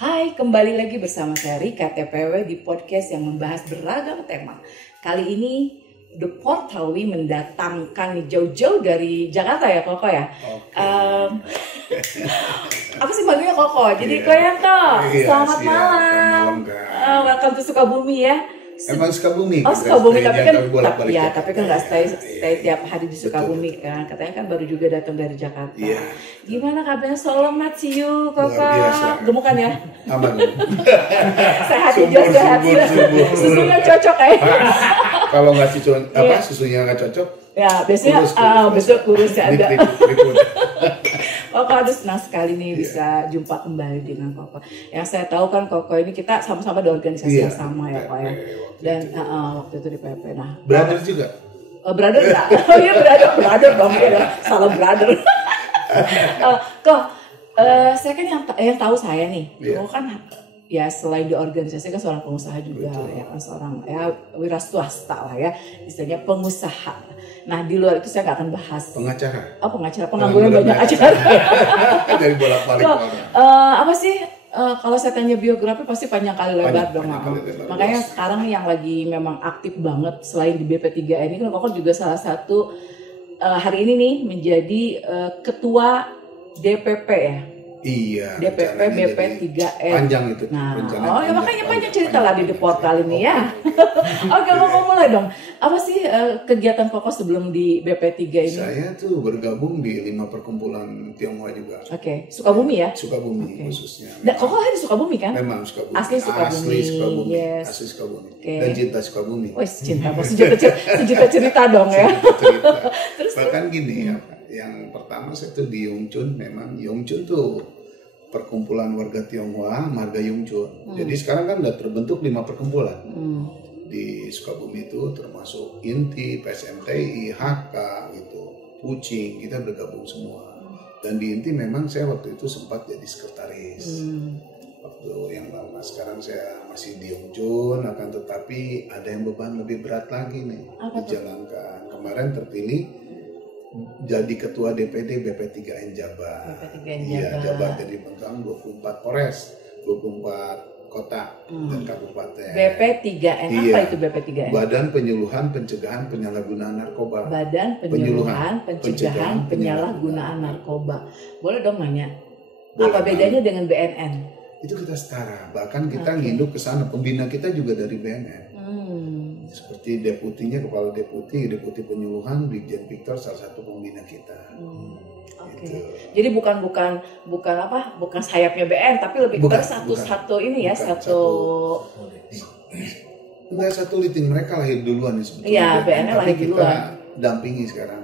Hai, kembali lagi bersama saya Rika TPW di podcast yang membahas beragam tema. Kali ini The Portalwi mendatangkan jauh-jauh dari Jakarta ya Koko ya. Aku sih panggilnya Koko, jadi kalian toh. Selamat malam. Welcome to Sukabumi ya. Emang Sukabumi? Oh Sukabumi, tapi kan nggak stay tiap hari di Sukabumi kan. Katanya kan baru juga datang dari Jakarta. Yeah. Gimana kabarnya Solo Matsiu, Kakak? Gemukan ya? Aman. Sehat juga, sehat. Susunya cocok ya? Kalau nggak susunya nggak cocok? Ya biasanya besok kurus ya ada. Koko aduh senang sekali nih bisa jumpa kembali dengan Koko. Yang saya tahu kan Koko ini kita sama-sama di organisasi yang sama ya Kok ya. Dan waktu itu di PP. Nah, brother juga? Brother enggak? Oh iya brother dong ya. Salah brother. Saya kan yang tahu saya nih. Koko kan ya selain di organisasi kan seorang pengusaha juga. Betul. Ya kan seorang wira swasta lah ya. Istilahnya pengusaha. Nah di luar itu saya nggak akan bahas pengacara. Pengacara, pengangguran banyak acara. Dari bolak-balik. Apa sih kalau saya tanya biografi pasti panjang kali lebar dong. Makanya sekarang yang lagi memang aktif banget selain di BP3 ini kan Koko juga salah satu hari ini nih menjadi ketua DPP ya. Iya. DPP BP3N. Panjang itu. Nah, ya makanya panjang cerita lah di The Portal ini ya. Oke, mau mulai dong. Apa sih kegiatan Koko sebelum di BP3 ini? Saya tuh bergabung di 5 perkumpulan Tionghoa juga. Oke, Sukabumi ya? Sukabumi khususnya. Dan Koko lahir di Sukabumi kan? Memang Sukabumi. Asli Sukabumi. Yes. Asli Sukabumi. Okay. Dan cinta Sukabumi. Wes cinta, sejuta cerita dong ya. Terus bahkan gini ya. Yang pertama saya tuh di Yongchun, memang Yongchun tuh perkumpulan warga Tionghoa, marga Yongchun. Jadi sekarang kan udah terbentuk 5 perkumpulan. Di Sukabumi itu termasuk INTI, PSMTI, HK gitu, Pucing, kita bergabung semua. Dan di INTI memang saya waktu itu sempat jadi sekretaris. Waktu yang lama, sekarang saya masih di Yongchun, akan tetapi ada yang beban lebih berat lagi nih dijalankan. Kemarin terpilih jadi ketua DPD BP3N Jabar. Iya, Jabar jadi pegang 24 Polres, 24 kota dan kabupaten. BP3N apa itu BP3N? Badan Penyuluhan Pencegahan Penyalahgunaan Narkoba. Badan Penyuluhan Pencegahan Penyalahgunaan Narkoba. Boleh dong nanya, apa bedanya dengan BNN? Itu kita setara, bahkan kita nginduk ke sana, pembina kita juga dari BNN. Seperti deputinya, kepala deputi penyuluhan, Brigjen Victor salah satu pembina kita. Gitu. Jadi bukan sayapnya BN, tapi lebih kepada satu ini ya, Enggak satu leading, mereka lahir duluan nih sebetulnya. Iya, BN lahir duluan. Kita dampingi sekarang,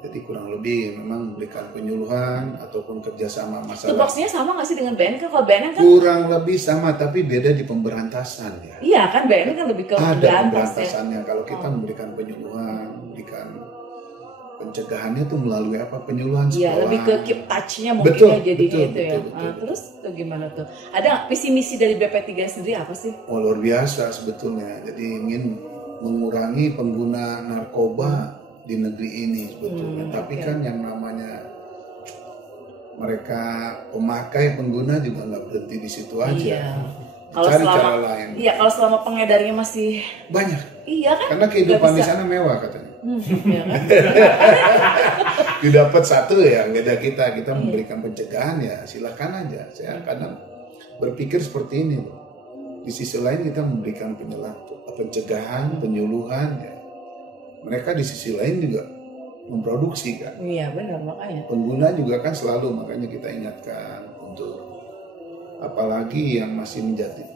Jadi kurang lebih memang memberikan penyuluhan ataupun kerjasama masalah. Tupoksinya sama nggak sih dengan BNN? Kalau BNN kan kurang lebih sama, tapi beda di pemberantasan ya. Iya kan, BNN kan lebih ke pemberantasannya. Kalau kita memberikan penyuluhan, memberikan pencegahannya tuh melalui apa? Penyuluhan sekolah. Iya, lebih ke keep touch-nya mungkin jadinya itu ya. Terus tuh gimana tuh? Ada visi misi dari BP3 sendiri apa sih? Oh, luar biasa sebetulnya. Jadi ingin mengurangi pengguna narkoba di negeri ini sebetulnya. Tapi kan yang namanya mereka pemakai, pengguna juga nggak berhenti di situ aja. Iya. Cari cara lain. Iya, kalau selama pengedarnya masih banyak. Iya kan? Karena kehidupan di sana mewah katanya. Iya kan? Didapat satu ya, beda kita memberikan pencegahan ya silakan aja. Saya kadang berpikir seperti ini. Di sisi lain kita memberikan pencegahan, penyuluhan ya. Mereka di sisi lain juga memproduksi kan. Iya benar, makanya. Pengguna juga kan selalu, makanya kita ingatkan untuk apalagi yang masih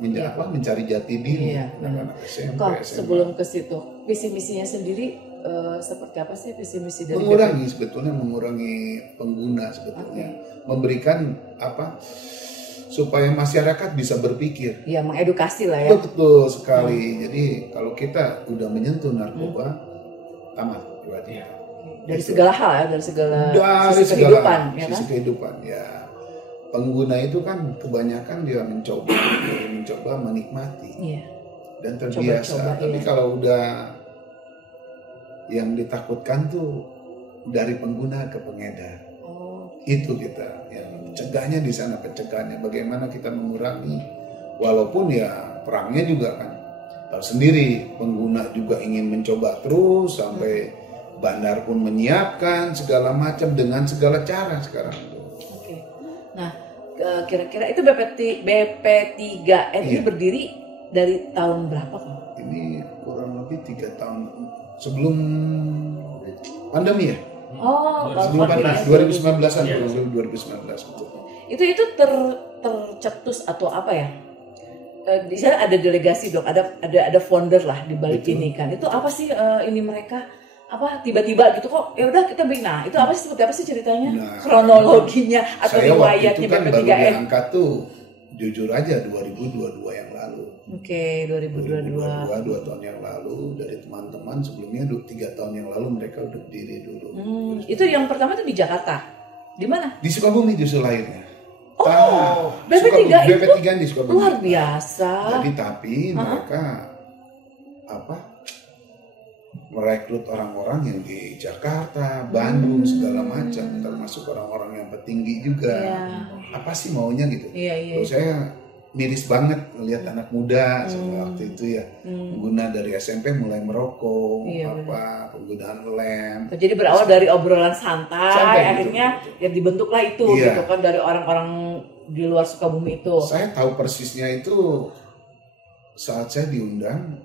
mencari jati diri. Iya, anak-anak SMP, Kok SMA. Sebelum ke situ, visi misinya sendiri seperti apa sih visi misi dari mengurangi pengguna sebetulnya. Memberikan supaya masyarakat bisa berpikir. Ya, mengedukasi lah ya. Betul sekali. Jadi kalau kita udah menyentuh narkoba, tamat ibaratnya. Dari segala hal ya, dari segala sisi kehidupan, ya kan? Sisi kehidupan ya. Pengguna itu kan kebanyakan dia mencoba menikmati. Iya. Dan terbiasa. Tapi kalau udah yang ditakutkan tuh dari pengguna ke pengedar. Itu kita yang Mencegahnya di sana, pencegahannya bagaimana kita mengurangi, walaupun ya perangnya juga kan tahu sendiri, pengguna juga ingin mencoba terus sampai bandar pun menyiapkan segala macam dengan segala cara sekarang. Oke. Nah, kira-kira itu BP3N ini berdiri dari tahun berapa Kang? Ini kurang lebih 3 tahun sebelum pandemi ya. Oh, sebelum pandemi 2019-an, 2019 betul. Itu tercetus atau apa ya? Di sana ada delegasi dong, ada founder lah di balik ini kan. Itu apa sih ini mereka apa tiba-tiba gitu kok ya udah kita bikin. Nah, itu apa sih, seperti apa sih ceritanya? Nah, kronologinya atau riwayatnya BP3N? Saya baru diangkat tuh jujur aja 2022 yang lalu. Oke, 2022 2 tahun yang lalu. Dari teman-teman sebelumnya 3 tahun yang lalu mereka udah berdiri dulu. Itu yang pertama itu di Jakarta. Di mana? Di Sukabumi justru lahirnya. Oh, BP3 di Sukabumi. Luar biasa. Jadi tapi mereka merekrut orang-orang yang di Jakarta, Bandung, segala macam, termasuk orang-orang yang petinggi juga. Apa sih maunya gitu? Terus saya miris banget melihat anak muda waktu itu ya, pengguna dari SMP mulai merokok, penggunaan lem. Jadi berawal dari obrolan santai akhirnya ya dibentuklah itu gitu kan dari orang-orang di luar Sukabumi itu. Saya tahu persisnya itu saat saya diundang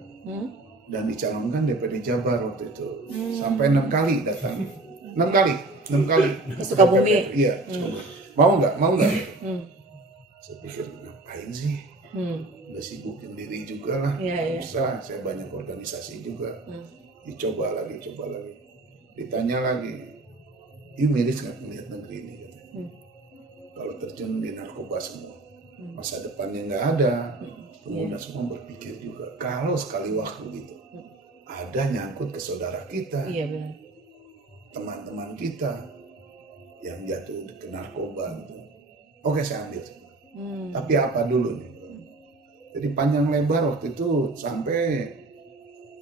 dan dicalonkan DPD Jabar waktu itu. Sampai 6 kali datang. 6 kali. Ke Sukabumi. Iya, Mau nggak? Saya pikir ngapain sih? Udah sibukin diri juga lah. Bisa, saya banyak organisasi juga. Dicoba lagi. Ditanya lagi, miris nggak melihat negeri ini? Kalau terjun di narkoba semua, masa depannya nggak ada. Pengguna semua berpikir juga, kalau sekali waktu gitu, ada nyangkut ke saudara kita, teman-teman kita yang jatuh ke narkoba gitu. Oke, saya ambil. Tapi apa dulu nih? Jadi panjang lebar waktu itu sampai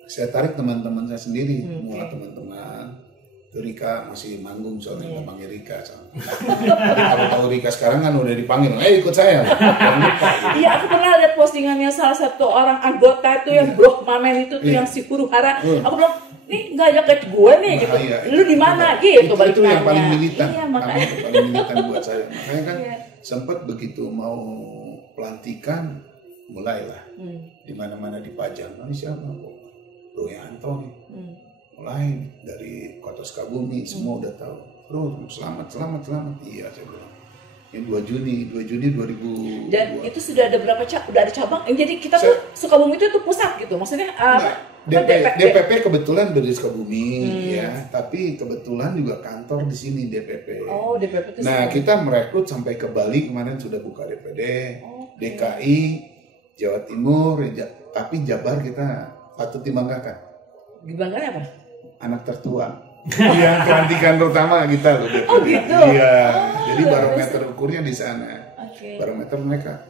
saya tarik teman-teman saya sendiri, mulai teman-teman. Rika masih manggung soalnya panggil Rika. Kalau tahu Rika sekarang kan udah dipanggil, ikut saya. Iya, aku pernah lihat postingannya salah satu orang anggota itu yang Bro Mamen itu tuh yang si huru hara. Aku bilang, nih nggak ajak gue nih gitu. Lu di mana gitu? Itu yang paling militan. Iya, makanya. Itu paling militan buat saya. Makanya kan sempat begitu mau pelantikan, mulailah di mana-mana dipajang. Ini siapa kok? Bro Yanto nih. Mulai dari Kota Sukabumi semua udah tahu. Bro, selamat. Iya, saya bilang. Yang 2 Juni 2000. Dan itu sudah ada berapa udah ada cabang? Jadi kita tuh Sukabumi itu pusat gitu. Maksudnya DPP kebetulan dari Sukabumi ya, tapi kebetulan juga kantor di sini DPP. Oh, DPP itu. Nah, kita merekrut sampai ke Bali kemarin sudah buka DPD, DKI, Jawa Timur, tapi Jabar kita patut dibanggakan. Dibanggakan apa? Anak tertua. Yang pelantikan pertama kita loh. Oh gitu. Iya. Jadi barometer ukurnya di sana. Barometer mereka.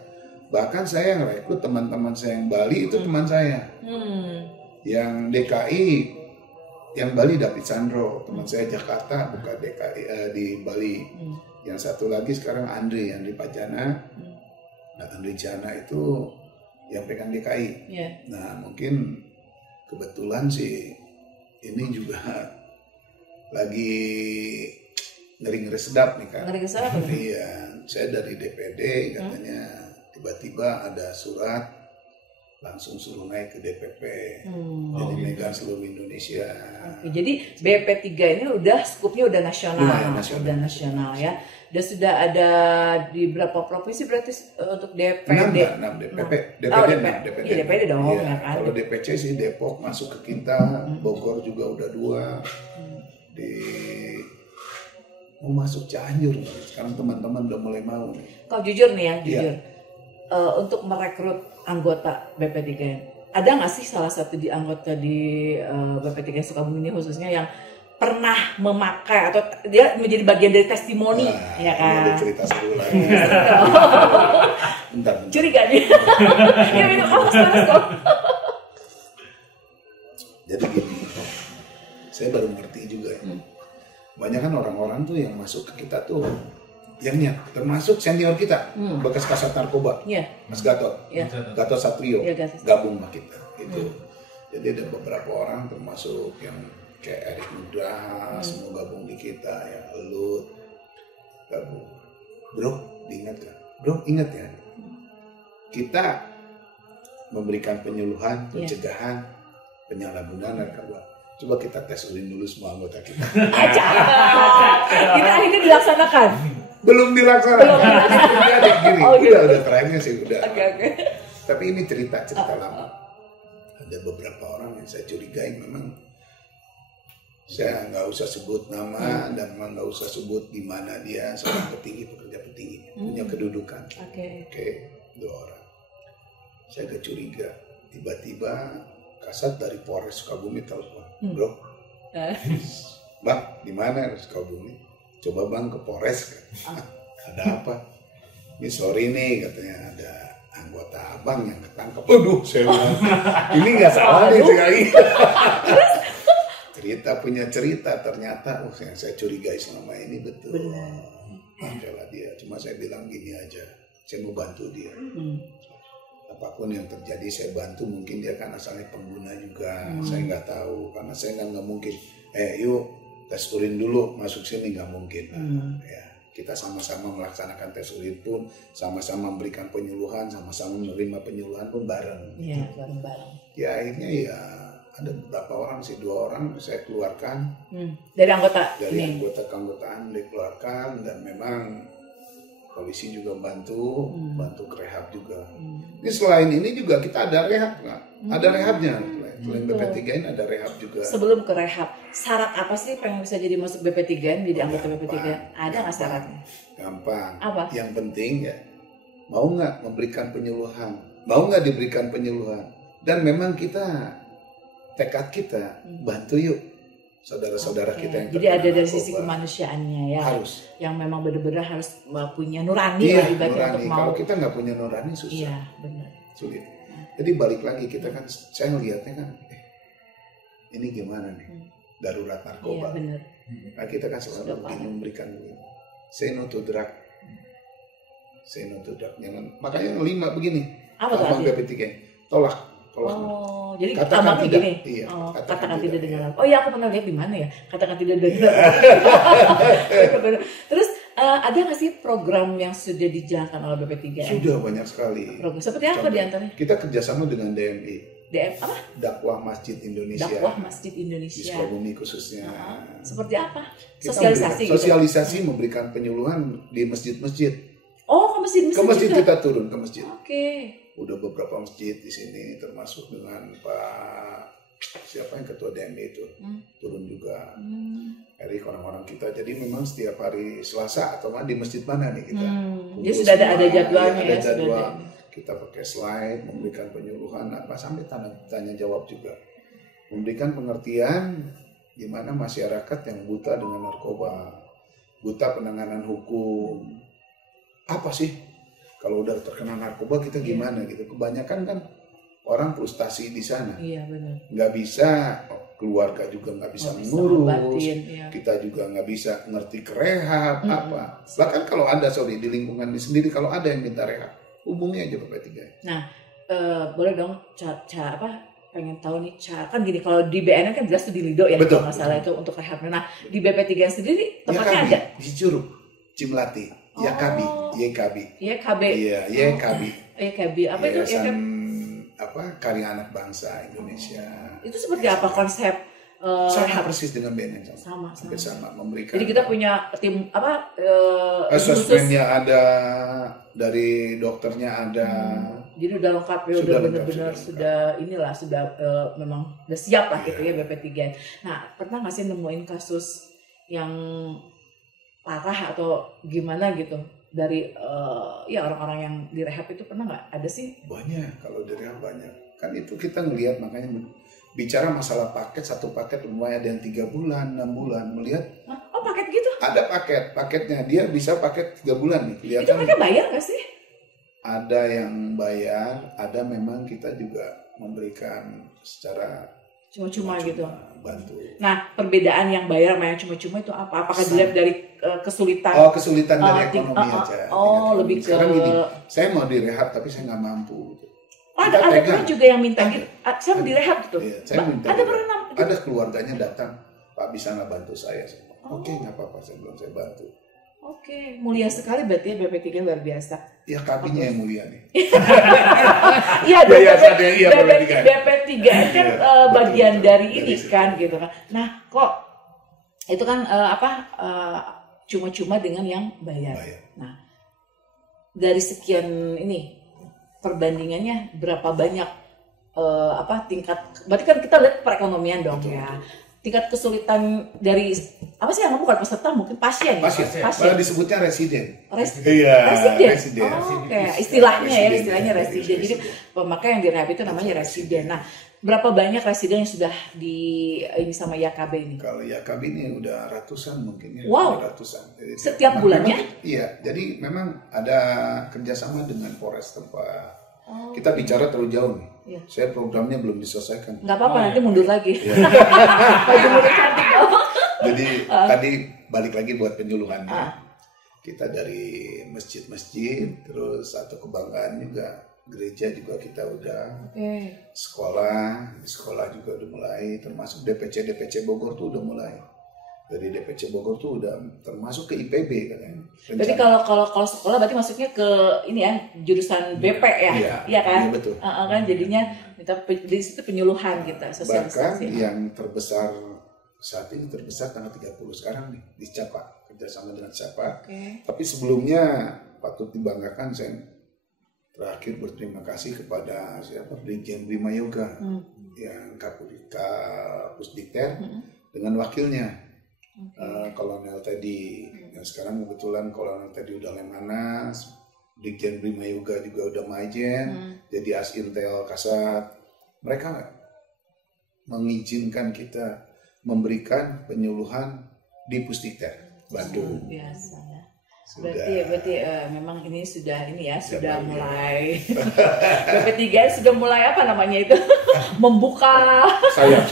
Bahkan saya ngerekrut teman-teman saya yang Bali itu teman saya. Yang DKI, yang Bali David Sandro, teman saya Jakarta buka DKI di Bali. Yang satu lagi sekarang Andri Pajana. Nah, Andri Jana itu yang pegang DKI. Nah, mungkin kebetulan sih ini juga lagi ngeri-ngeri sedap nih kan. Ngeri sedap. Iya, saya dari DPD katanya tiba-tiba ada surat langsung suruh naik ke DPP. Jadi megang seluruh Indonesia. Jadi BP3 ini udah skupnya udah nasional. Udah nasional ya. Dan sudah ada di berapa provinsi berarti untuk DPD? 6 DPP. DPD dong. Iya. Kan? Kalau DPC sih Depok masuk ke kita, Bogor juga udah 2. Mau masuk Cianjur. Sekarang teman-teman udah mulai mau nih. Kau jujur nih ya, jujur. Untuk merekrut anggota BP3, ada nggak sih salah satu di anggota di BP3 Sukabumi ini khususnya yang pernah memakai atau dia menjadi bagian dari testimoni, ya kan? Ada cerita seru lagi. Bentar. Curiga nih. Ya minum kok. Jadi gini, saya baru ngerti juga ya. Banyak kan orang-orang tuh yang masuk ke kita tuh yang niat, termasuk senior kita, bekas kasat narkoba, Mas Gatot, Gatot Satrio, gabung sama kita. Itu. Jadi ada beberapa orang termasuk yang kayak Erik Nugraha, semua gabung di kita, ya Elut, gabung. Bro, diingat kan? Bro, ingat ya, kita memberikan penyuluhan, pencegahan, penyalahgunaan narkoba. Coba kita tes urin dulu semua anggota kita. Kita akhirnya dilaksanakan. Belum dilaksanakan. Jadi gini, udah trennya sih udah. Okay. Tapi ini cerita lama. Ada beberapa orang yang saya curigai memang saya nggak usah sebut nama dan nggak usah sebut di mana dia seorang pekerja petinggi, punya kedudukan. Oke, 2 orang. Saya agak curiga. Tiba-tiba kasat dari Polres Sukabumi telepon, bro, bang, di mana Sukabumi? Coba bang ke Polres, ada apa? Ini sorry nih, katanya ada anggota abang yang ketangkep. Aduh, saya bilang, ini nggak salah nih sekali. Punya cerita ternyata, yang saya curigai selama ini betul. Adalah dia. Cuma saya bilang gini aja, saya mau bantu dia. Apapun yang terjadi saya bantu, mungkin dia kan asalnya pengguna juga, saya nggak tahu, karena saya nggak mungkin, yuk tes urin dulu masuk sini, nggak mungkin. Ya, kita sama-sama melaksanakan tes urin pun, sama-sama memberikan penyuluhan, sama-sama menerima penyuluhan pun bareng. Iya, bareng-bareng. Ya akhirnya ya ada beberapa orang sih, 2 orang saya keluarkan dari anggota, anggota keanggotaan dikeluarkan, dan memang polisi juga bantu ke rehab juga. Ini selain ini juga kita ada rehab, ada rehabnya. Selain BP3N ada rehab juga. Sebelum ke rehab, syarat apa sih pengen bisa jadi masuk BP3N, jadi anggota BP3N? Ada nggak syaratnya? Gampang. Apa? Yang penting ya, mau nggak memberikan penyuluhan, mau nggak diberikan penyuluhan, dan memang kita tekad kita bantu yuk saudara-saudara kita yang jadi ada dari sisi kemanusiaannya ya, harus, yang memang benar-benar harus punya nurani lah ibaratnya untuk mau. Kalau kita nggak punya nurani susah. Iya, benar. Sulit. Jadi balik lagi kita kan, saya ngelihatnya kan, ini gimana nih, darurat narkoba. Iya, benar. Nah, kita kan selalu ingin memberikan say no to drug, say no to drug. Makanya yang 5 begini. Apa tuh artinya? BP3, tolak. Oh, jadi tambahnya gini. Iya, katakan tidak dengan. Oh iya, aku pernah lihat di mana ya? Katakan tidak dengan. Terus ada nggak sih program yang sudah dijalankan oleh BP3N? Sudah banyak sekali. Program seperti apa di antaranya? Kita kerjasama dengan DMI. apa? Dakwah Masjid Indonesia. Dakwah Masjid Indonesia. Di Sukabumi khususnya. Seperti apa? Sosialisasi memberikan penyuluhan di masjid-masjid. Oh, ke masjid-masjid. Ke masjid juga? Kita turun ke masjid. Oke. Udah beberapa masjid di sini, termasuk dengan Pak siapa yang ketua DMI itu turun juga. Dari orang-orang kita. Jadi memang setiap hari Selasa atau di masjid mana nih kita. Jadi sudah ada jadwalnya ya. Ada jadwal. Kita pakai slide, memberikan penyuluhan, sampai tanya jawab juga. Memberikan pengertian gimana masyarakat yang buta dengan narkoba, buta penanganan hukum. Apa sih? Kalau udah terkena narkoba kita gimana gitu. Kebanyakan kan orang frustasi di sana. Iya, benar. Nggak bisa, keluarga juga nggak bisa mengurus. Kita juga nggak bisa ngerti ke rehab apa. Bahkan kalau ada di lingkungan ini sendiri, kalau ada yang minta rehab, hubungi aja BP3. Nah, boleh dong pengen tahu nih kan gini, kalau di BNN kan jelas tuh di Lido ya, kalau nggak salah itu untuk rehab. Nah, di BP3 sendiri tempatnya ada di Curug, Cimlati, YKB. YKB. Iya, YKB. YKB apa itu? Yayasan Karya Anak Bangsa Indonesia. Itu seperti apa konsep? Sama persis dengan BNN. Sama memberikan. Jadi kita punya tim asesmennya ada, dari dokternya ada. Jadi udah lengkap ya, udah benar-benar sudah memang udah siap lah gitu ya BP3. Nah, pernah nggak sih nemuin kasus yang parah atau gimana gitu dari orang-orang yang direhab itu, pernah nggak? Ada sih? Banyak, kalau direhab banyak. Kan itu kita ngelihat, makanya bicara masalah paket, satu paket umumnya ada yang 3 bulan, 6 bulan, melihat. Oh, paket gitu? Ada paketnya, dia bisa paket 3 bulan nih. Kelihatan. Itu mereka bayar nggak sih? Ada yang bayar, ada memang kita juga memberikan secara Cuma-cuma gitu. Bantu. Nah, perbedaan yang bayar sama yang cuma-cuma itu apa? Apakah dilihat dari kesulitan? Oh, kesulitan dari ekonomi aja. Lebih ke. Sekarang gini, saya mau direhab tapi saya nggak mampu. Ada pernah juga yang minta gitu. Saya mau direhab gitu. Iya, saya minta. Ada keluarganya datang, Pak bisa nggak bantu saya? Oke, nggak apa-apa, saya bilang saya bantu. Oke, mulia sekali berarti ya BP3 luar biasa. Ya kabinnya yang mulia nih. Iya, BP3 kan bagian dari ini kan gitu kan. Nah, kok itu kan cuma-cuma dengan yang bayar. Nah, dari sekian ini perbandingannya berapa banyak tingkat, berarti kan kita lihat perekonomian dong. Betul, ya. Tingkat kesulitan dari apa sih yang bukan peserta, mungkin pasien. Malah disebutnya residen. Residen. Istilahnya residen. Jadi pemakai yang direhab itu namanya residen. Nah, berapa banyak residen yang sudah ini sama YKB ini? Kalau YKB ini udah ratusan mungkin ya. Wow. Ratusan. Jadi, setiap bulannya? Iya. Jadi memang ada kerjasama dengan Polres tempat. Kita bicara terlalu jauh nih. Iya. Saya programnya belum diselesaikan. Nggak apa-apa, nanti mundur lagi. Jadi tadi balik lagi buat penyuluhannya. Kita dari masjid-masjid, terus satu kebanggaan juga gereja juga kita udah. Sekolah juga udah mulai, termasuk DPC Bogor tuh udah mulai. Dari DPC Bogor tuh udah termasuk ke IPB katanya. Berarti kalau sekolah berarti masuknya ke ini ya jurusan BP ya, iya kan? Iya betul. Kan jadinya di situ penyuluhan kita, sosialisasi. Bahkan yang terbesar saat ini tanggal 30 sekarang nih di CAPA, kerjasama dengan CAPA. Tapi sebelumnya patut dibanggakan saya terakhir berterima kasih kepada Dirjen Bima Yoga yang Kapolda Pusdikter dengan wakilnya. Kolonel Teddy, yang sekarang kebetulan Kolonel Teddy udah Lemanas, Dirjen Bima Yoga juga udah Majen, jadi Asintel Kasat. Mereka mengizinkan kita memberikan penyuluhan di Pusdikter Bandung. Biasa ya. Berarti memang ini sudah mulai BP3 sudah mulai apa namanya itu membuka sayap.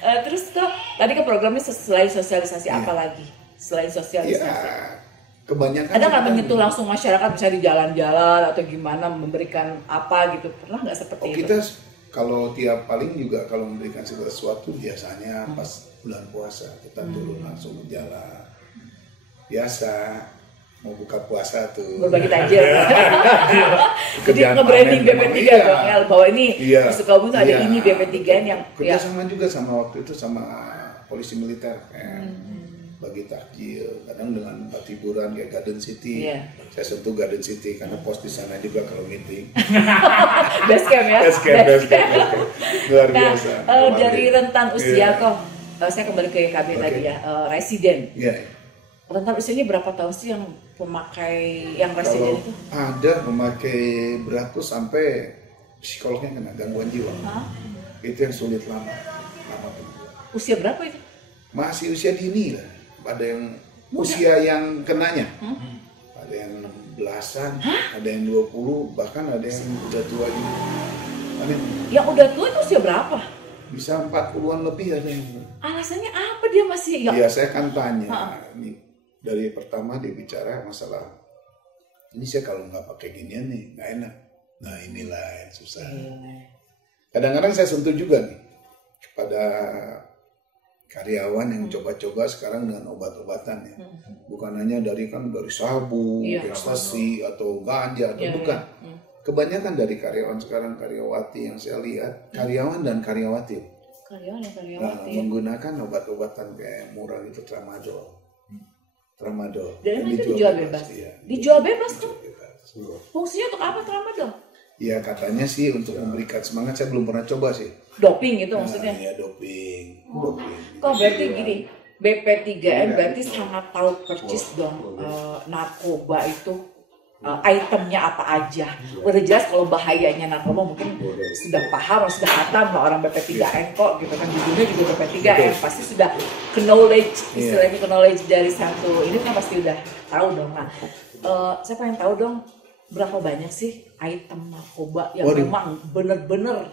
Terus tadi ke programnya selain sosialisasi apa lagi? Selain sosialisasi? Ya, kebanyakan. Ada nggak menyentuh langsung masyarakat misalnya di jalan-jalan atau gimana memberikan apa gitu? Pernah nggak seperti itu? Kita kalau tiap paling juga kalau memberikan sesuatu biasanya pas bulan puasa kita turun langsung ke jalan. Biasa mau buka puasa tuh berbagi takjil. Jadi nge-branding BP3 dong ya, bahwa ini Sukabumi tuh ada ini BP3 yang kerjasama juga sama waktu itu sama polisi militer bagi takjil, kadang dengan tempat hiburan kayak Garden City. Saya sentuh Garden City karena pos di sana juga kalau meeting. Base camp ya. Luar biasa. Dari rentan usia saya kembali ke YKB tadi ya, residen. Rentan usianya berapa tahun sih yang pemakai yang residen itu? Ada pemakai beratus sampai psikolognya kena gangguan jiwa. Itu yang sulit lama. Usia berapa itu? Masih usia dini lah. Ada yang usia yang kenanya. Ada yang 16-an, ada yang 20, bahkan ada yang udah tua juga. Yang udah tua itu usia berapa? Bisa 40-an lebih ada yang. Alasannya apa dia masih? Iya, saya kan tanya. Ini dari pertama dia bicara masalah ini saya kalau nggak pakai ginian nih nggak enak. Nah inilah yang susah. Kadang-kadang saya sentuh juga nih kepada karyawan yang coba-coba sekarang dengan obat-obatan ya. Bukan hanya dari sabu, ekstasi atau ganja atau bukan. Kebanyakan dari karyawan sekarang karyawati yang saya lihat karyawan dan karyawati. Menggunakan obat-obatan kayak murah itu tramadol. Dan itu dijual bebas. Dijual bebas tuh. Fungsinya untuk apa tramadol? Ya katanya sih untuk memberikan semangat. Saya belum pernah coba sih. Doping itu maksudnya? Iya doping. Kok berarti gini, BP3N berarti sangat tahu percis dong narkoba itu itemnya apa aja. Udah jelas kalau bahayanya narkoba mungkin sudah paham, sudah khatam lah orang BP3N kok gitu kan, judulnya juga BP3N pasti sudah knowledge, istilahnya knowledge dari satu ini kan pasti udah tahu dong. Nah, saya pengen tahu dong berapa banyak sih item narkoba yang memang bener-bener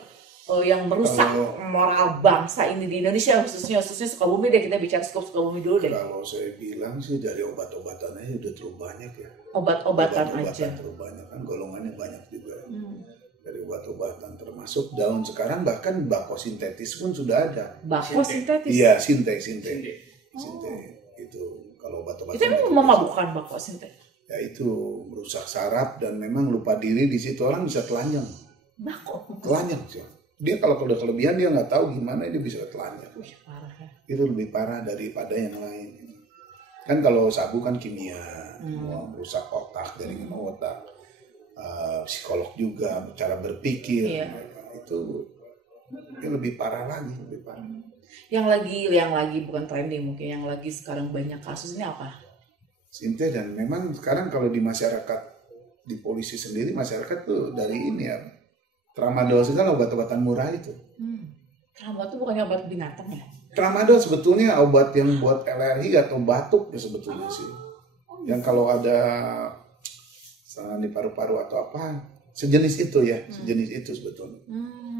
yang merusak moral bangsa ini di Indonesia, khususnya Sukabumi deh, kita bicara Sukabumi dulu deh. Kalau saya bilang sih dari obat-obatan aja udah terlalu banyak ya. Obat-obatan aja. Terlalu banyak kan, golongannya banyak juga. Dari obat-obatan termasuk daun sekarang bahkan bako sintetis pun sudah ada. Bako sintetis? Iya, sinte. Itu kalau obat-obatan. Itu memang memabukkan bako sintetis? Ya itu merusak saraf dan memang lupa diri, di situ orang bisa telanjang. Bako? Telanjang sih. Dia kalau udah kelebihan dia nggak tahu gimana dia bisa telanjang. Parah ya. Itu lebih parah daripada yang lain. Kan kalau sabu kan kimia, merusak otak, jaringan otak. Psikolog juga, cara berpikir, itu lebih parah lagi, lebih parah. Yang lagi bukan trending mungkin, yang lagi sekarang banyak kasus ini apa? Sinte, dan memang sekarang kalau di masyarakat, di polisi sendiri masyarakat tuh dari ini ya, tramadol segala obat-obatan murah itu. Tramadol itu bukannya obat binatang ya? Tramadol sebetulnya obat yang buat alergi atau batuk ya sebetulnya sih. Yang kalau ada serangan di paru-paru atau apa, sejenis itu ya, sejenis itu sebetulnya.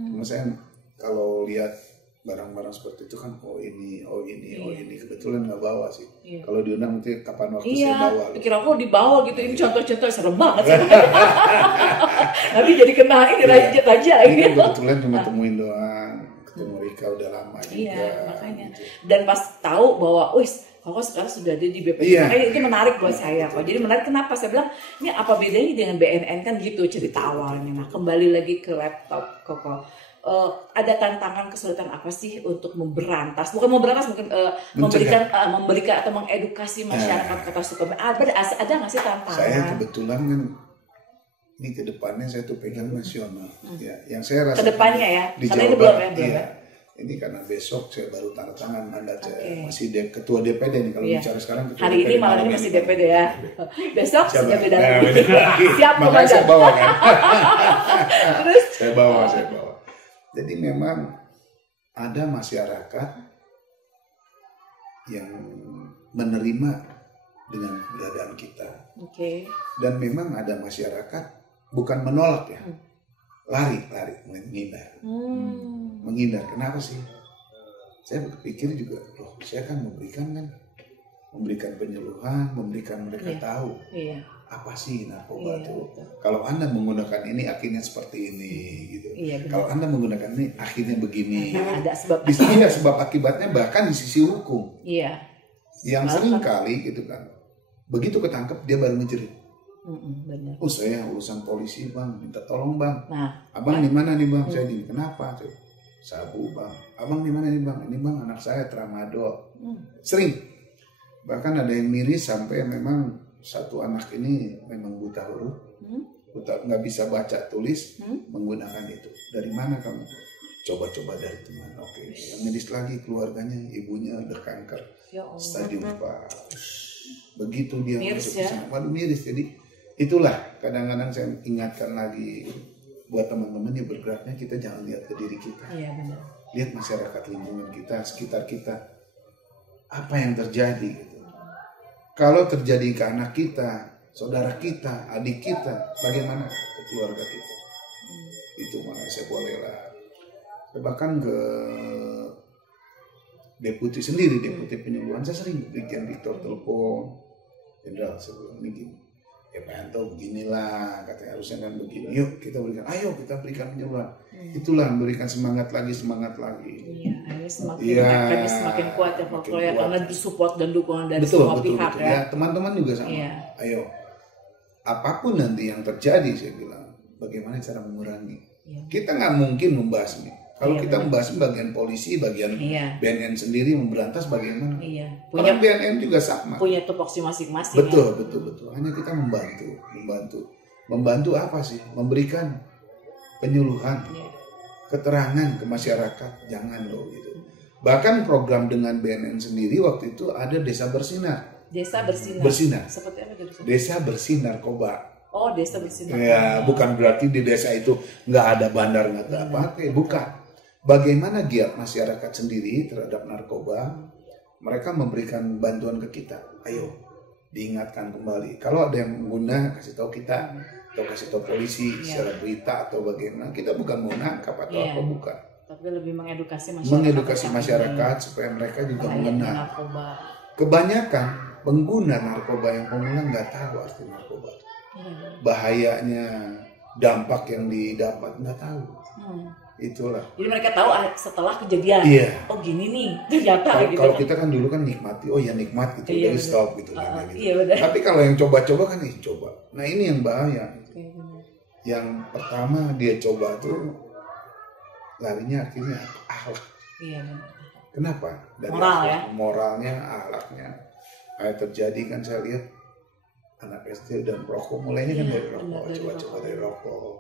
Cuma saya kalau lihat barang-barang seperti itu kan, ini, kebetulan nggak bawa sih. Kalau diundang nanti kapan waktu saya bawa. Iya, pikir aku dibawa gitu, ini contoh-contoh serem banget. Tapi jadi kena ini rajit aja. Ini kebetulan cuma temuin doang, ketemu Rika udah lama juga. Iya, makanya. Gitu. Dan pas tahu bahwa, Koko sekarang sudah ada di BPN. Makanya itu menarik buat saya kok. Jadi menarik kenapa? Saya bilang, ini apa bedanya dengan BNN kan gitu cerita awalnya. Nah kembali lagi ke laptop Koko. Ada tantangan kesulitan apa sih untuk memberantas? Bukan memberantas, mungkin memberikan atau mengedukasi masyarakat Kota Sukabumi. Ada nggak sih tantangan? Saya kebetulan kan, ini kedepannya saya tuh pegang nasional. Ya, yang saya rasa kedepannya ya? Di karena Jawa ini belum ya? Ini karena besok saya baru tanda tangan mandat saya masih ketua DPD nih kalau bicara sekarang ketua hari DPD ini malam ini masih DPD ya. Besok sudah beda lagi. Siap makanya saya bawa kan. Terus saya bawa. Jadi memang ada masyarakat yang menerima dengan keberadaan kita. Dan memang ada masyarakat bukan menolak ya. Lari, menghindar. Kenapa sih? Saya berpikir juga, saya kan memberikan penyuluhan, memberikan mereka tahu apa sih narkoba itu. Kalau Anda menggunakan ini akhirnya seperti ini, gitu. Kalau Anda menggunakan ini akhirnya begini. Ada sebab. Di sini sebab akibatnya bahkan di sisi hukum. Yang sering kali gitu kan, begitu ketangkep dia baru menjerit. Benar. Saya urusan polisi bang, minta tolong bang. Abang di mana nih bang? Saya di kenapa? Sabu bang. Abang di mana nih bang? Ini bang anak saya tramadol. Sering. Bahkan ada yang miris sampai memang satu anak ini memang buta huruf, nggak bisa baca tulis, menggunakan itu. Dari mana kamu? Coba-coba dari teman. Yang medis lagi keluarganya, ibunya udah kanker, stadium 4. Begitu dia masuk ke sana, waduh miris. Jadi itulah kadang-kadang saya ingatkan lagi buat teman-teman yang bergeraknya, kita jangan lihat ke diri kita. Benar. Lihat masyarakat lingkungan kita, sekitar kita. Apa yang terjadi gitu. Kalau terjadi ke anak kita, saudara kita, adik kita, bagaimana ke keluarga kita? Itu makanya saya bolehlah. Saya bahkan ke deputi penyuluhan, saya sering bikin Victor telepon. Jenderal, saya bilang ini gini. Pak Yanto beginilah, katanya harusnya kan begini. Yuk kita berikan penyuluhan. Itulah memberikan semangat lagi. Semakin kuat ya Pak Kroya, karena support dan dukungan dari semua pihak ya. Teman-teman juga sama. Ayo, apapun nanti yang terjadi, saya bilang, bagaimana cara mengurangi. Kita nggak mungkin membahasnya. Kalau kita membahas bagian polisi, bagian BNN sendiri memberantas bagaimana? Orang BNN juga sama. Punya tupoksi masing-masing. Betul. Hanya kita membantu apa sih? Memberikan penyuluhan, keterangan ke masyarakat. Jangan gitu. Bahkan program dengan BNN sendiri waktu itu ada Desa Bersinar. Bersinar. Seperti apa itu? Desa Bersih Narkoba. Desa Bersinar. Ya, bukan berarti di desa itu nggak ada bandar, nggak ada apa-apa. Bukan. Bagaimana giat masyarakat sendiri terhadap narkoba, mereka memberikan bantuan ke kita. Ayo, diingatkan kembali. Kalau ada yang mengguna, kasih tahu kita. atau kasih tahu polisi secara berita atau bagaimana. Kita bukan mau nangkap atau apa, bukan. Tapi lebih mengedukasi masyarakat supaya mereka juga mengenal. Kebanyakan pengguna narkoba yang pemula nggak tahu arti narkoba. Bahayanya, dampak yang didapat nggak tahu. Itulah. Jadi mereka tahu setelah kejadian. Oh gini nih ternyata gitu. Kalau kita kan dulu kan nikmati, oh ya nikmat gitu, jadi stop gitu. Gitu. Iya, tapi kalau yang coba-coba kan coba. Nah ini yang bahaya. Yang pertama dia coba tuh larinya akhirnya akhlak. Iya. Kenapa? Dari moral ya. Moralnya, akhlaknya. Terjadi kan saya lihat anak SD dan rokok mulainya kan dari rokok, coba-coba dari rokok.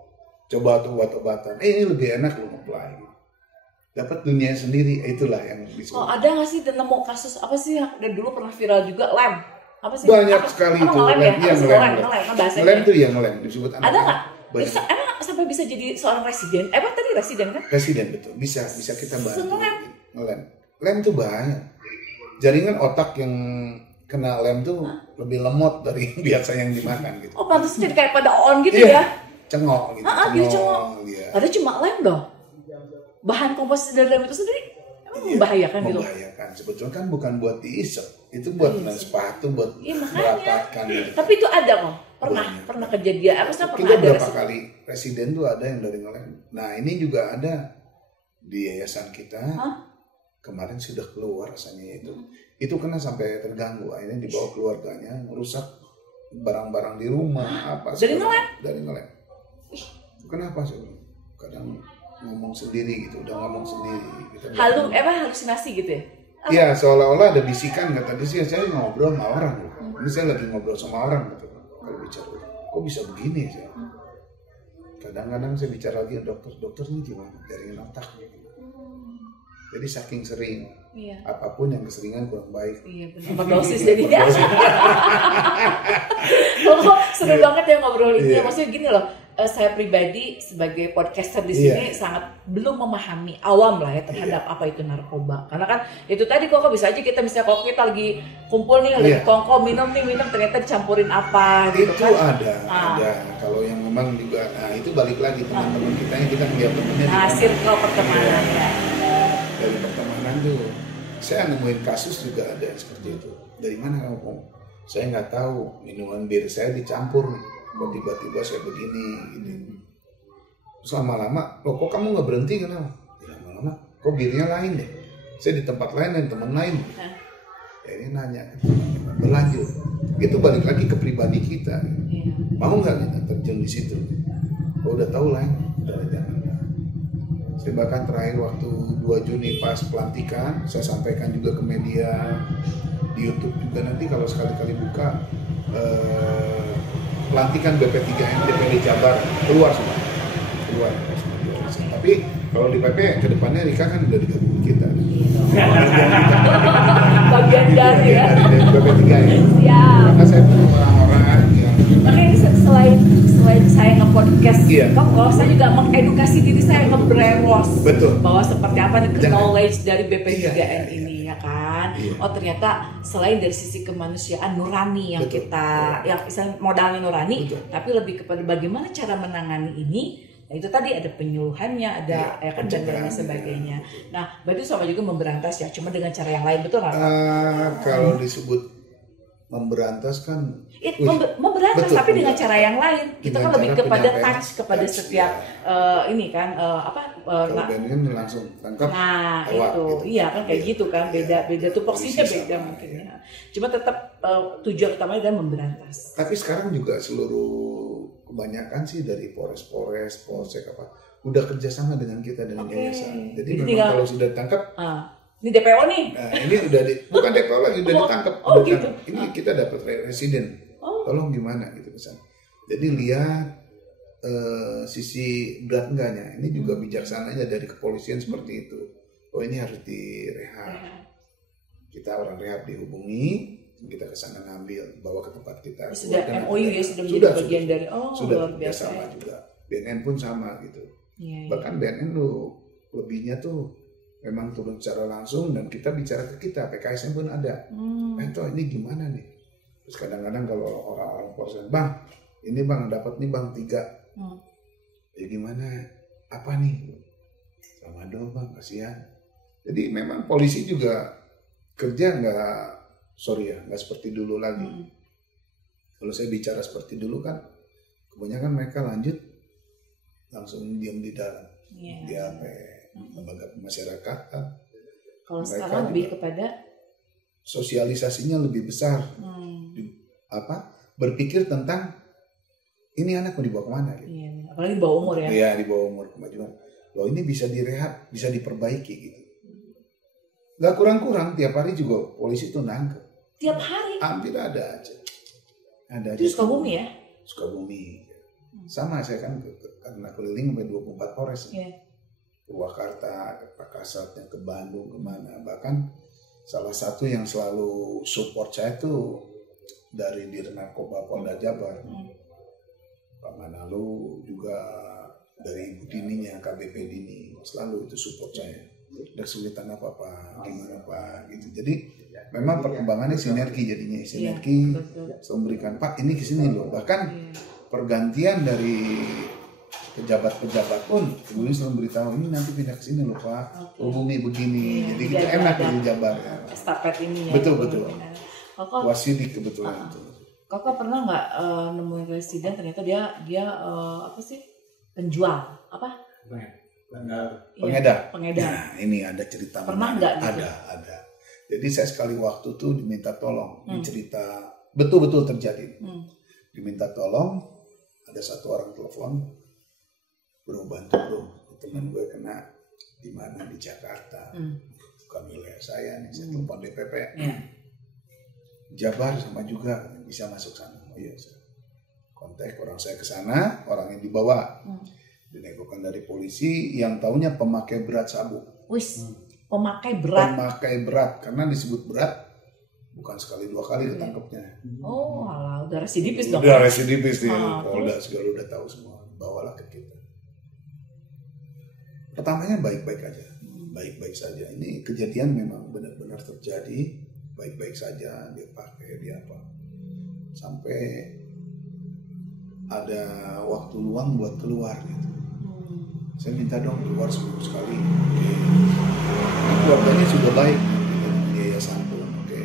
Coba obat-obatan, ini lebih enak lu ngeplay. Dapat dunia sendiri, itulah yang disebut. Oh ada nggak sih nemu kasus apa sih yang dulu pernah viral juga lem? Apa sih? Banyak sekali itu. Lem tuh ya ngelem disebut. Ada nggak? Emang sampai bisa jadi seorang residen? Tadi residen kan? Residen betul, bisa kita bahas. Ngelem. Lem tuh bahaya. Jaringan otak yang kena lem tuh lebih lemot dari biasa yang dimakan gitu. Oh pantasnya jadi kayak pada on gitu ya? Cengok gitu. Cengok. Padahal cuma lem dong. Bahan komposisi dari lem itu sendiri emang membahayakan gitu. Membahayakan. Sebetulnya kan bukan buat diisep, itu buat sepatu, buat merapatkan gitu. Tapi itu ada kok. Pernah kejadian. Kita berapa kali residen tuh ada yang dari ngelem. Nah ini juga ada di yayasan kita. Kemarin sudah keluar rasanya itu. Itu kena sampai terganggu. Akhirnya dibawa keluarganya, merusak barang-barang di rumah apa. Dari ngelem? Dari ngelem. Kenapa sih? Kadang ngomong sendiri gitu, udah ngomong sendiri. Halusinasi gitu ya? Iya, seolah-olah ada bisikan kata dia, saya ngobrol sama orang. Ini saya lagi ngobrol sama orang gitu. Kalau bicara, kok bisa begini sih? Kadang-kadang saya bicara lagi dokter ini gimana? Dari otak gitu. Jadi saking sering, apapun yang keseringan kurang baik. Iya benar. Dosis jadi ya. Seru banget ya ngobrol ini. Maksudnya gini loh, saya pribadi sebagai podcaster di sini sangat belum memahami awam lah ya terhadap apa itu narkoba. Karena kan itu tadi kok bisa aja kita misalnya kalau kita lagi kumpul nih, lagi kongko minum ternyata dicampurin apa gitu itu kan. Ada. Kalau yang memang juga, itu balik lagi teman-teman kita ngeliat temennya. Circle pertemanan ya. Dari pertemanan tuh saya nemuin kasus juga ada yang seperti itu. Dari mana kamu ngomong? Saya nggak tahu, minuman bir saya dicampur nih. Kok tiba-tiba saya begini gini. Terus lama-lama, loh kok kamu nggak berhenti kenapa? Ya lama-lama, kok birnya lain deh. Saya di tempat lain dan teman lain. Ya ini nanya, berlanjut. Itu balik lagi ke pribadi kita. Mau nggak kita terjun di situ? Kalau udah tahu lain, udah jangan. Saya bahkan terakhir waktu 2 Juni pas pelantikan, saya sampaikan juga ke media di YouTube juga nanti kalau sekali-kali buka pelantikan BP3M DPD Jabar keluar semua. Tapi kalau di PP kedepannya Rika kan udah digabung kita. Bagian dari ya. BP3M. Siap. Karena saya punya orang-orang yang. Makanya selain saya nge-podcast, kalau saya juga mengedukasi diri saya nge-brainwash. Betul. Bahwa seperti apa nih knowledge dari BP3M ini ya kan. Oh ternyata selain dari sisi kemanusiaan nurani yang kita, yang misalnya modalnya nurani, tapi lebih kepada bagaimana cara menangani ini. Nah itu tadi ada penyuluhannya, ada kan dan lain sebagainya. Nah berarti sama juga memberantas ya, cuma dengan cara yang lain, betul nggak? Kalau disebut memberantas kan memberantas betul, tapi dengan cara yang lain kita kan lebih kepada touch kepada setiap ini kan kalau BNN langsung tangkap itu gitu. Iya kan kayak gitu kan beda tupoksinya beda mungkin ya. Cuma tetap tujuan utamanya dan memberantas. Tapi sekarang juga seluruh kebanyakan sih dari polres polsek udah kerjasama dengan kita dengan yayasan. Jadi memang kalau sudah ditangkap ini DPO nih. Nah, ini udah bukan DPO lagi, udah ditangkap. Gitu. Ini kita dapat residen. Tolong gimana gitu pesan. Jadi lihat sisi berat enggaknya. Ini juga bijaksananya dari kepolisian seperti itu. Oh ini harus direhab. Kita orang rehab dihubungi, kita ke sana ngambil, bawa ke tempat kita. Sudah MOU ya, sudah menjadi bagian dari luar biasa sama juga. BNN pun sama gitu. Bahkan BNN lebihnya tuh memang turun secara langsung dan kita bicara ke kita, PKSM pun ada. Ini gimana nih? Terus kadang-kadang kalau orang-orang polres, Bang, Ini bang dapat nih bang 3. Ya gimana? Apa nih? Sama dong bang, kasihan. Jadi memang polisi juga kerja nggak seperti dulu lagi. Kalau saya bicara seperti dulu kan, kebanyakan mereka lanjut langsung diam di dalam, di lembaga pemasyarakatan. Kalau sekarang lebih kepada sosialisasinya lebih besar, berpikir tentang ini anak mau dibawa kemana? Gitu. Iya, apalagi di bawah umur ya. Iya, di bawah umur kemajuan. Loh ini bisa direhab, bisa diperbaiki gitu. Gak kurang-kurang tiap hari juga polisi tuh nangkep. Tiap hari? Hampir ada aja. Ada aja. Itu Sukabumi ya? Sukabumi. Sama saya kan karena keliling sampai 24 Polres. Iya. Purwakarta, ke Makassar, ke Bandung, kemana. Bahkan salah satu yang selalu support saya tuh dari Dirnarkoba Polda Jabar. Pak Manalu juga dari Ibu Dininya, KBP Dini. Selalu itu support saya. Ada kesulitan apa Pak, gimana Pak, gitu. Jadi memang perkembangannya sinergi jadinya. Sinergi memberikan Pak ini kesini loh. Bahkan pergantian dari pejabat-pejabat pun dulu selalu beritahu ini nanti pindah ke sini loh Pak, hubungi begini, jadi kita enak di Jabar ya. Estafet ini ya. Betul. Kakak, Wasidik kebetulan itu. Kakak pernah nggak nemuin residen ternyata dia apa sih penjual apa? Pengedar. Pengedar. Nah, ini ada cerita. Pernah nggak? Gitu? Ada. Jadi saya sekali waktu tuh diminta tolong, ini cerita betul-betul terjadi. Diminta tolong, ada satu orang telepon. Bro bantu bro, teman gue kena di mana di Jakarta, bukan wilayah saya nih, saya telepon DPP, Jabar sama juga bisa masuk sana. Oh iya, saya kontak orang saya ke sana, orang yang dibawa, dinegokan dari polisi yang taunya pemakai berat sabu. Wis, pemakai berat. Pemakai berat karena disebut berat, bukan sekali 2 kali ketangkepnya. Oh, alah, udah residivis dong. Udah residivis di Polda segala udah tahu semua, bawalah ke kita. Pertamanya baik-baik aja, baik-baik saja. Ini kejadian memang benar-benar terjadi, baik-baik saja dia pakai dia apa. Sampai ada waktu luang buat keluar gitu. Saya minta dong keluar seminggu sekali. Keluarganya sudah baik, yayasan pun oke.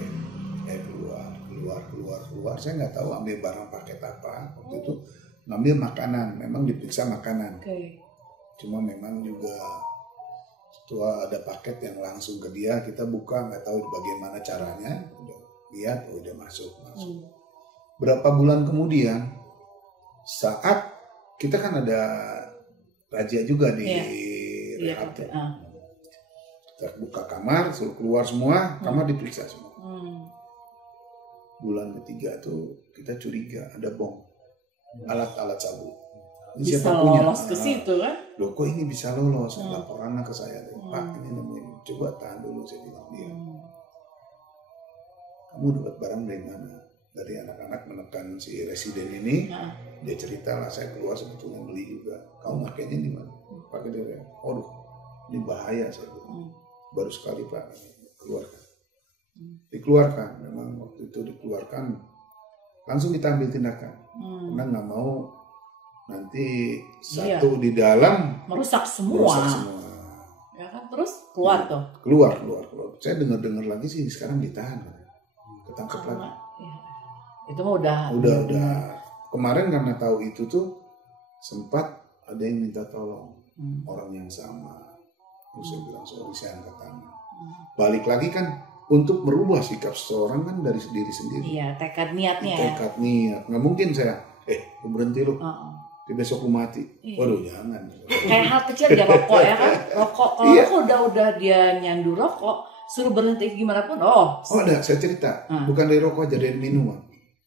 Keluar. Saya nggak tahu ambil barang paket apa. Waktu itu ngambil makanan, memang diperiksa makanan. Cuma memang juga setelah ada paket yang langsung ke dia, kita buka nggak tahu bagaimana caranya, udah lihat udah masuk. Berapa bulan kemudian saat kita kan ada razia juga di rehab, kita buka kamar, suruh keluar semua, kamar diperiksa semua. Bulan ketiga tuh kita curiga ada bom, alat-alat sabu. Ini bisa lolos ke situ kan? Loh kok ini bisa lolos? Laporan ke saya, Pak ini nemuin. Coba tahan dulu, saya bilang dia. Kamu dapat barang dari mana? Dari anak-anak menekan si residen ini. Dia cerita lah, saya keluar sebetulnya beli juga. Kamu makainya di mana? Pakai dia. Aduh, ini bahaya saya bilang. Baru sekali Pak, keluarkan. Dikeluarkan, memang waktu itu dikeluarkan. Langsung kita ambil tindakan. Karena nggak mau nanti satu di dalam merusak semua. Ya kan, terus keluar tuh. Keluar. Saya dengar lagi sih sekarang ditahan, ketangkep lagi. Ya. Itu mah udah. Kemarin karena tahu itu tuh sempat ada yang minta tolong orang yang sama. Terus saya bilang sorry, saya angkat tangan. Balik lagi kan untuk merubah sikap seseorang kan dari diri sendiri. Iya, tekad niatnya. Tekad niat, nggak mungkin saya lu berhenti lu. Besok lu mati. Waduh jangan. Kayak hal kecil aja rokok ya kan. Rokok kalau rokok udah dia nyandu rokok, suruh berhenti gimana pun. Ada saya cerita. Bukan dari rokok aja, dari minuman.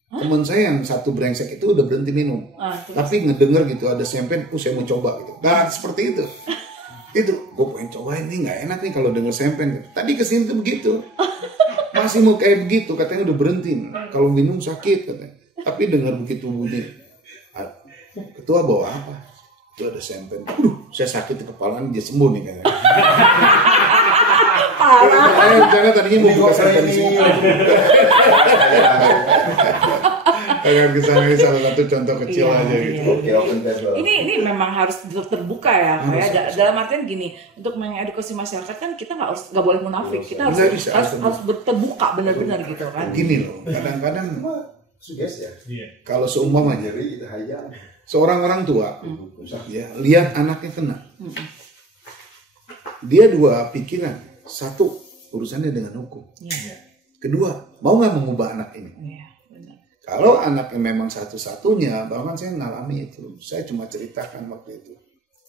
Teman saya yang satu brengsek itu udah berhenti minum. Tapi ngedenger gitu ada sempen, saya mau coba gitu. Nah seperti itu. Itu gue pengen cobain nih, nggak enak nih kalau denger sempen. Tadi kesini tuh begitu. Masih mau kayak begitu, katanya udah berhenti. Kalau minum sakit katanya. Tapi dengar begitu bunyi. Ketua bawa apa? Itu ada sempen. Saya sakit di kepala, dia sembuh nih kayaknya. Saya tadinya mau buka sempen di sini. Akan kesana ini salah satu contoh kecil Iya, aja iya. gitu. Ini memang harus terbuka ya, dalam artian gini, untuk mengedukasi masyarakat kan kita nggak boleh munafik, kita harus terbuka benar-benar gitu kan. Gini loh, kadang-kadang sugesti ya. kalau seumpamanya seorang orang tua ya lihat anaknya kena, dia dua pikiran, satu urusannya dengan hukum, kedua mau nggak mengubah anak ini. Kalau anaknya memang satu-satunya, bahkan saya ngalami itu, saya cuma ceritakan waktu itu,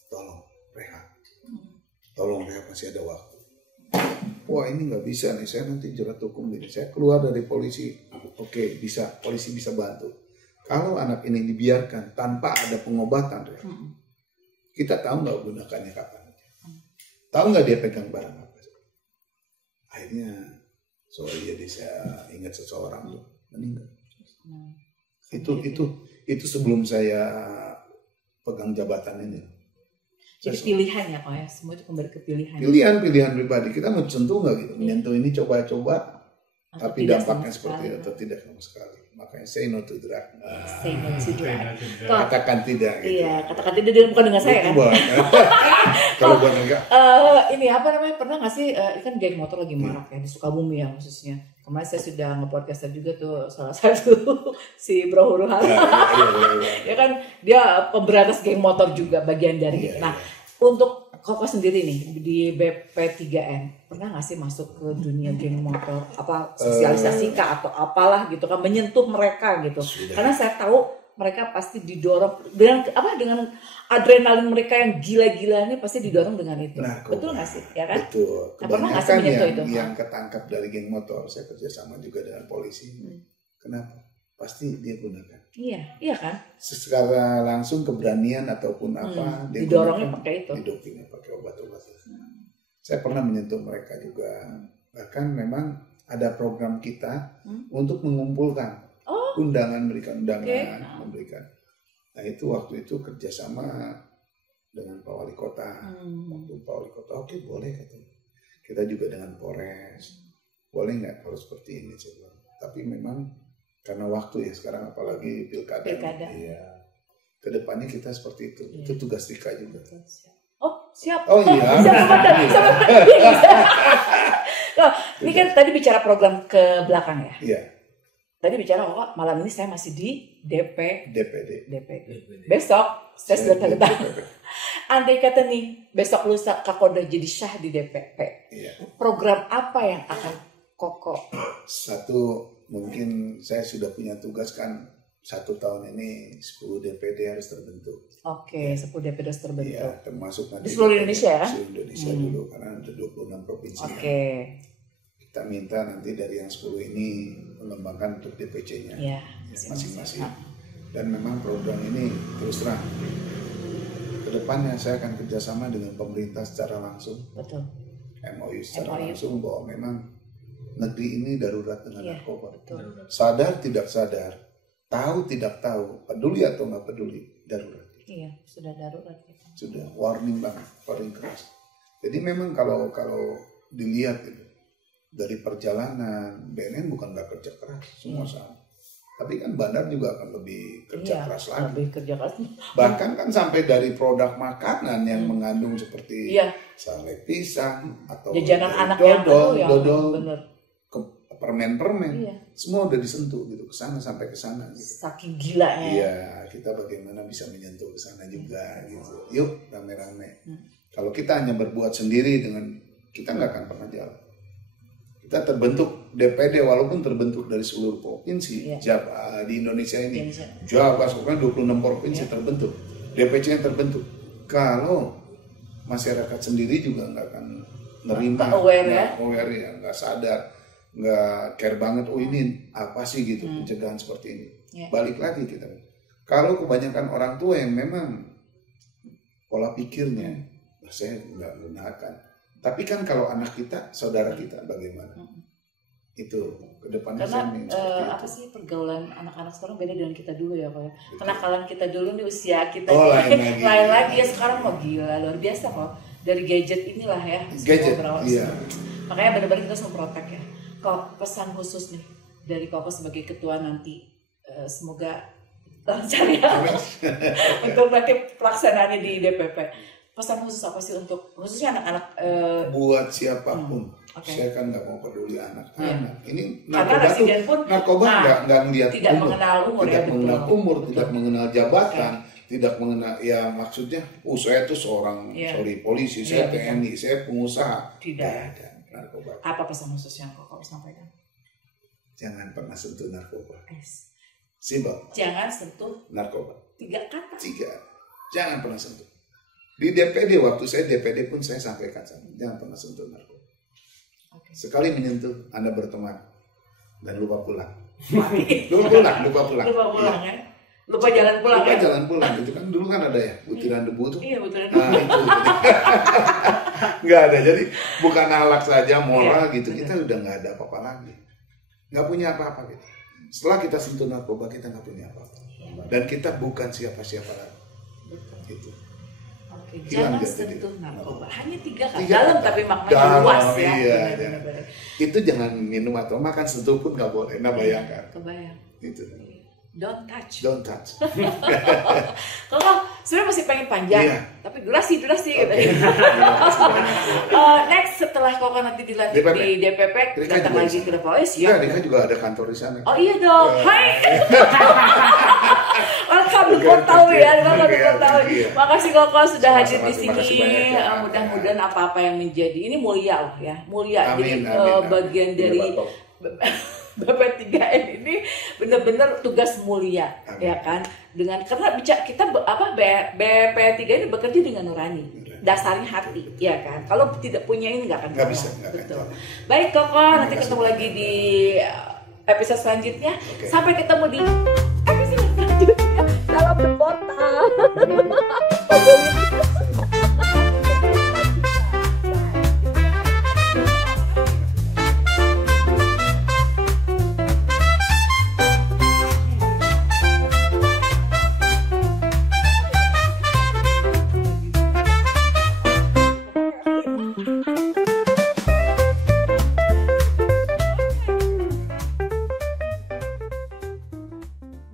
tolong rehat masih ada waktu. Wah ini nggak bisa nih, saya nanti jerat hukum gini. Saya keluar dari polisi, oke bisa, polisi bisa bantu. Kalau anak ini dibiarkan tanpa ada pengobatan, kita tahu nggak gunakannya kapan? Tahu nggak dia pegang barang apa? Akhirnya, saya ingat seseorang tuh meninggal. Itu sebelum saya pegang jabatan ini. Jadi pilihan ya Pak ya, semua itu kembali ke pilihan. Pilihan pribadi, kita mau sentuh nggak gitu, menyentuh ini coba-coba, tapi dampaknya seperti itu atau tidak sama sekali. Makanya say no to drug. Say no to drug. Katakan tidak. Gitu. Iya, katakan tidak dia bukan dengan saya kan. Kalau buat enggak. Ini apa namanya, pernah nggak sih, kan geng motor lagi marak ya di Sukabumi ya khususnya. Kemarin saya sudah nge-podcast juga tuh salah satu si Bro Huruhan. Ya kan dia pemberantas geng motor juga bagian dari itu. Nah, untuk Koko sendiri nih di BP3N pernah nggak sih masuk ke dunia geng motor, apa sosialisasi kah atau apalah gitu kan, menyentuh mereka gitu? Karena saya tahu mereka pasti didorong dengan adrenalin mereka yang gila-gilanya pasti didorong dengan itu. Nah, betul nggak sih? Ya kan? Betul. Nah, pernah nggak sih menyentuh itu? Yang ketangkap dari geng motor, saya kerjasama juga dengan polisi. Kenapa? Pasti dia gunakan. Iya kan? Secara langsung keberanian ataupun apa, dia didorongnya pakai itu. Didopingnya pakai obat-obatan. Saya pernah menyentuh mereka juga. Bahkan memang ada program kita untuk mengumpulkan undangan, memberikan. Nah itu waktu itu kerjasama dengan Pak Wali Kota. Waktu Pak Wali Kota, oke boleh katanya. Kita juga dengan Polres. Boleh nggak kalau seperti ini? Tapi memang karena waktu ya sekarang apalagi pilkada. Iya. Kedepannya kita seperti itu. Iya. Itu tugas Rika juga. Oh siap. Oh iya. Ini kan tadi bicara program ke belakang ya. Iya. Tadi bicara malam ini saya masih di DPD. DPD. Besok saya sudah tanda tangan. Andai kata nih besok lusa Koko udah jadi syah di DPP. Iya. Program apa yang akan Koko? Satu, mungkin saya sudah punya tugas kan 1 tahun ini 10 DPD harus terbentuk. Oke, 10 DPD harus terbentuk. Iya, termasuk nanti di seluruh Indonesia ya? Seluruh Indonesia dulu karena ada 26 provinsi. Oke. Kita minta nanti dari yang 10 ini mengembangkan untuk DPC-nya. Iya, masing-masing. Dan memang program ini terus terang kedepannya saya akan kerjasama dengan pemerintah secara langsung. Betul. MOU secara langsung bahwa memang negeri ini darurat dengan narkoba. Sadar tidak sadar, tahu tidak tahu, peduli atau nggak peduli, darurat. Iya, sudah darurat. Sudah warning banget, warning keras. Jadi memang kalau dilihat gitu, dari perjalanan BNN bukan nggak kerja keras, semua sama. Tapi kan bandar juga akan lebih kerja keras lagi. Lebih kerja keras. Bahkan kan sampai dari produk makanan yang mengandung seperti sale pisang atau jajanan anak dodol, permen, semua udah disentuh gitu kesana sampai kesana. Gitu. Saking gilanya. Iya, kita bagaimana bisa menyentuh kesana juga gitu. Yuk rame-rame. Kalau kita hanya berbuat sendiri kita nggak akan pernah jalan. Kita terbentuk DPD walaupun terbentuk dari seluruh provinsi di Indonesia ini. Jawa, pokoknya 26 provinsi terbentuk. DPC-nya terbentuk. Kalau masyarakat sendiri juga nggak akan nerima, aware ya, nggak sadar, nggak care banget. Oh ini apa sih gitu pencegahan seperti ini. Balik lagi kita. Kalau kebanyakan orang tua yang memang pola pikirnya, saya nggak gunakan. Tapi kan kalau anak kita, saudara kita bagaimana? Itu kedepannya karena apa sih pergaulan anak-anak sekarang beda dengan kita dulu ya Pak ya. Kenakalan kita dulu nih usia kita lain lagi ya, sekarang mau gila luar biasa kok dari gadget inilah ya. Gadget, iya. Makanya benar-benar kita harus memprotek ya. Kok pesan khusus nih dari Koko sebagai ketua nanti semoga lancar ya untuk nanti pelaksanaannya di DPP. Pesan khusus apa sih untuk khususnya anak-anak? Buat siapapun, saya kan nggak mau peduli anak-anak. Ini narkoba nggak melihat tidak mengenal umur, tidak mengenal umur, tidak mengenal jabatan, tidak mengenal ya maksudnya, saya itu seorang polisi, saya TNI, saya pengusaha. Tidak ada narkoba. Apa pesan khusus yang kau sampaikan? Jangan pernah sentuh narkoba. Yes. Simpel. Jangan sentuh narkoba. 3 kata. 3. Jangan pernah sentuh. Di DPD, waktu saya DPD pun saya sampaikan jangan pernah sentuh narkoba. Sekali menyentuh, Anda berteman dan lupa pulang. lupa pulang ya. Lupa jalan pulang. Lupa jalan pulang itu kan dulu kan ada ya butiran debu tuh. Iya, butiran debu. Nah, itu. Nggak ada. Jadi bukan alat saja moral gitu. Kita udah nggak ada apa-apa lagi. Nggak punya apa-apa gitu. Setelah kita sentuh narkoba kita nggak punya apa-apa. Dan kita bukan siapa-siapa lagi. Gitu. Jangan sentuh narkoba. Hanya 3 kata. Dalam tapi maknanya luas ya. Iya. Itu jangan minum atau makan, sentuh pun nggak boleh. Nah, bayangkan. Kebayang. Itu. Don't touch. Don't touch. Kalau sebenarnya masih pengen panjang, tapi durasi gitu. Next setelah Koko nanti dilantik di DPP, datang lagi ke DPOS ya. Iya, Dika juga ada kantor di sana. Oh iya dong. Hai. Welcome di Portal ya, Makasih Koko sudah hadir di sini. Mudah-mudahan apa-apa yang menjadi ini mulia loh ya, mulia. Jadi bagian dari BP3N ini benar-benar tugas mulia. Amin. Ya kan, dengan karena kita BP3 ini bekerja dengan nurani, dasarnya hati, ya kan. Kalau tidak punya ini nggak akan bisa. Betul. Baik Koko, nanti ketemu lagi di episode selanjutnya. Sampai ketemu di episode selanjutnya dalam The Portal.